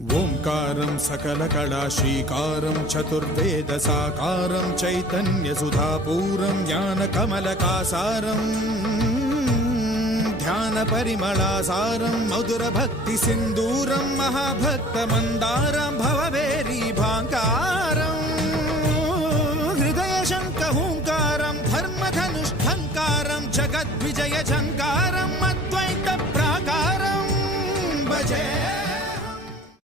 ఓంకారం సకల కళా శ్రీకారం చతుర్వేద సాకారం చైతన్య సుధాపూరం జ్ఞాన కమలకాసారం ధ్యాన పరిమళాసారం మధుర భక్తి సింధూరం మహాభక్త మందారం భవభేరీ భాంకారం హృదయ శంఖ హూంకారం ధర్మధనుష్ఠంకారం జగద్విజయ ఝంకారం